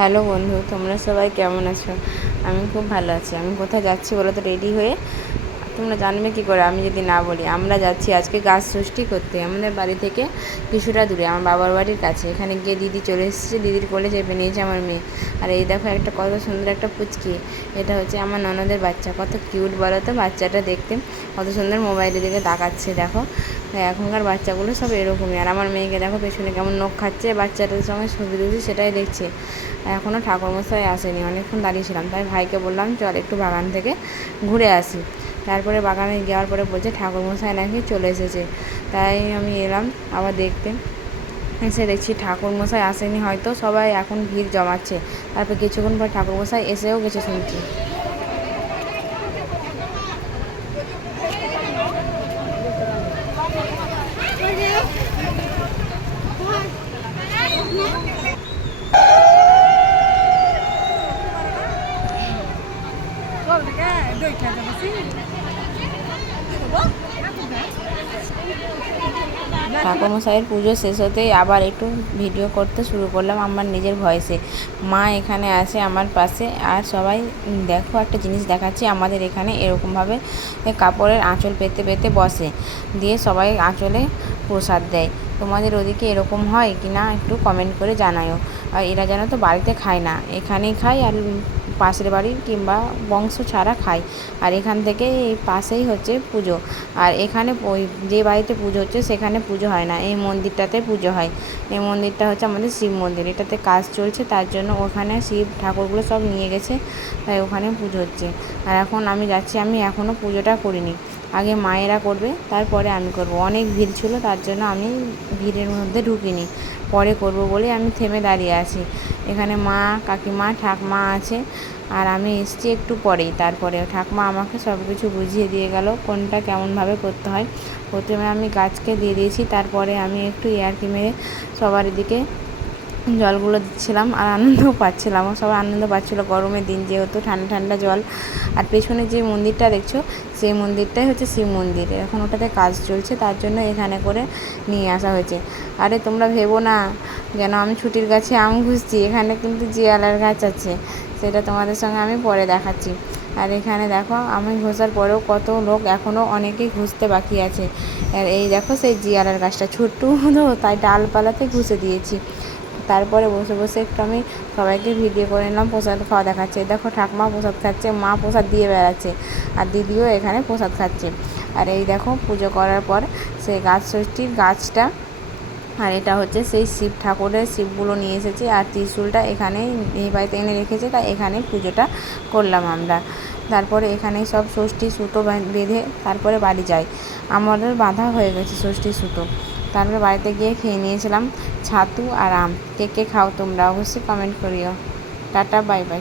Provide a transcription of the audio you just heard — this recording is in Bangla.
হ্যালো বন্ধু, তোমরা সবাই কেমন আছো? আমি খুব ভালো আছি। আমি কোথায় যাচ্ছি বলো তো রেডি হয়ে? তোমরা জানবে কী করে আমি যদি না বলি? আমরা যাচ্ছি আজকে গাছ ষষ্ঠী করতে আমাদের বাড়ি থেকে কিছুটা দূরে, আমার বাবার বাড়ির কাছে। এখানে গিয়ে দিদি চলে এসেছে, দিদির কোলে চেপে নিয়েছে আমার মেয়ে। আর এই দেখো একটা কত সুন্দর একটা পুচকি, এটা হচ্ছে আমার ননদের বাচ্চা। কত কিউট বলো তো বাচ্চাটা দেখতে, কত সুন্দর মোবাইলের দিকে তাকাচ্ছে। দেখো এখনকার বাচ্চাগুলো সব এরকমই। আর আমার মেয়েকে দেখো পেছনে কেমন নখ খাচ্ছে, বাচ্চাটার সঙ্গে ছবি তুলছি সেটাই দেখছে। এখনও ঠাকুরমশাই আসেনি, অনেকক্ষণ দাঁড়িয়েছিলাম, তাই ভাইকে বললাম চল একটু বাগান থেকে ঘুরে আসি। তারপরে বাগানে যাওয়ার পরে বলছে ঠাকুরমশাই নাকি চলে এসেছে, তাই আমি এলাম আবার দেখতে। এসে দেখছি ঠাকুরমশাই আসেনি, হয়তো সবাই এখন ভিড় জমাচ্ছে। তারপর কিছুক্ষণ পর ঠাকুরমশাই এসেও গেছে শুনছি। ঠাকুরমশাইয়ের পুজো শেষ হতেই আবার একটু ভিডিও করতে শুরু করলাম আমার নিজের ভয়েসে। মা এখানে আসে আমার পাশে, আর সবাই দেখো একটা জিনিস দেখাচ্ছি। আমাদের এখানে এরকমভাবে কাপড়ের আঁচল পেতে পেতে বসে, দিয়ে সবাই আঁচলে প্রসাদ দেয়। তোমাদের ওদিকে এরকম হয় কি না একটু কমেন্ট করে জানায়ও। আর এরা যেন তো বাড়িতে খায় না, এখানেই খায়, আর পাশের বাড়ির কিংবা বংশ ছাড়া খায়। আর এখান থেকে এই পাশেই হচ্ছে পুজো। আর এখানে ওই যে বাড়িতে পুজো হচ্ছে সেখানে পুজো হয় না, এই মন্দিরটাতে পুজো হয়। এই মন্দিরটা হচ্ছে আমাদের শিব মন্দির, এটাতে কাজ চলছে, তার জন্য ওখানে শিব ঠাকুরগুলো সব নিয়ে গেছে, তাই ওখানে পুজো হচ্ছে। আর এখন আমি যাচ্ছি, আমি এখনও পুজোটা করিনি, আগে মায়েরা করবে তারপরে আমি করব। অনেক ভিড় ছিল, তার জন্য আমি ভিড়ের মধ্যে ঢুকিনি, পরে করব বলে আমি থেমে দাঁড়িয়ে আছি। এখানে মা, কাকিমা, ঠাকমা আছে, আর আমি এসেছি একটু পরেই। তারপরে ঠাকমা আমাকে সব কিছু বুঝিয়ে দিয়ে গেল কোনটা কেমনভাবে করতে হয়। প্রথমে আমি গাছকে দিয়ে দিয়েছি, তারপরে আমি একটু ইয়ার্কি মেরে সবার দিকে জলগুলো দিচ্ছিলাম, আর আনন্দও পাচ্ছিলাম। সবাই আনন্দ পাচ্ছিলো, গরমের দিন যেহেতু, ঠান্ডা ঠান্ডা জল। আর পেছনে যে মন্দিরটা দেখছো সেই মন্দিরটাই হচ্ছে শিব মন্দির, এখন ওটাতে কাজ চলছে, তার জন্য এখানে করে নিয়ে আসা হয়েছে। আরে তোমরা ভেবো না যেন আমি ছুটির গাছে আম ঘুষছি, এখানে কিন্তু জিয়ালার গাছ আছে, সেটা তোমাদের সঙ্গে আমি পরে দেখাচ্ছি। আর এখানে দেখো আমি ঘষার পরেও কত লোক এখনও অনেকেই ঘুষতে বাকি আছে। আর এই দেখো সেই জিয়ালার গাছটা ছোট্ট তো, তাই ডালপালাতে ঘুষে দিয়েছি। তারপরে বসে বসে একটু আমি সবাইকে ভিডিও করে নিলাম, প্রসাদ খাওয়া দেখাচ্ছে। দেখো ঠাকমা প্রসাদ খাচ্ছে, মা প্রসাদ দিয়ে বেড়াচ্ছে, আর দিদিও এখানে প্রসাদ খাচ্ছে। আর এই দেখো পুজো করার পর সেই গাছ ষষ্ঠীর গাছটা, আর এটা হচ্ছে সেই শিব ঠাকুরের শিবগুলো নিয়ে এসেছে, আর ত্রিশূলটা এখানেই এই বাড়িতে এনে রেখেছে, তাই এখানে পুজোটা করলাম আমরা। তারপরে এখানেই সব ষষ্ঠী সুতো বেঁধে তারপরে বাড়ি যাই। আমাদের বাঁধা হয়ে গেছে ষষ্ঠী সুতো। তারপরে বাড়িতে গিয়ে খেয়ে নিয়েছিলাম ছাতু আর আম। কে কে খাও তোমরা অবশ্যই কমেন্ট করিও। Tata, bye bye.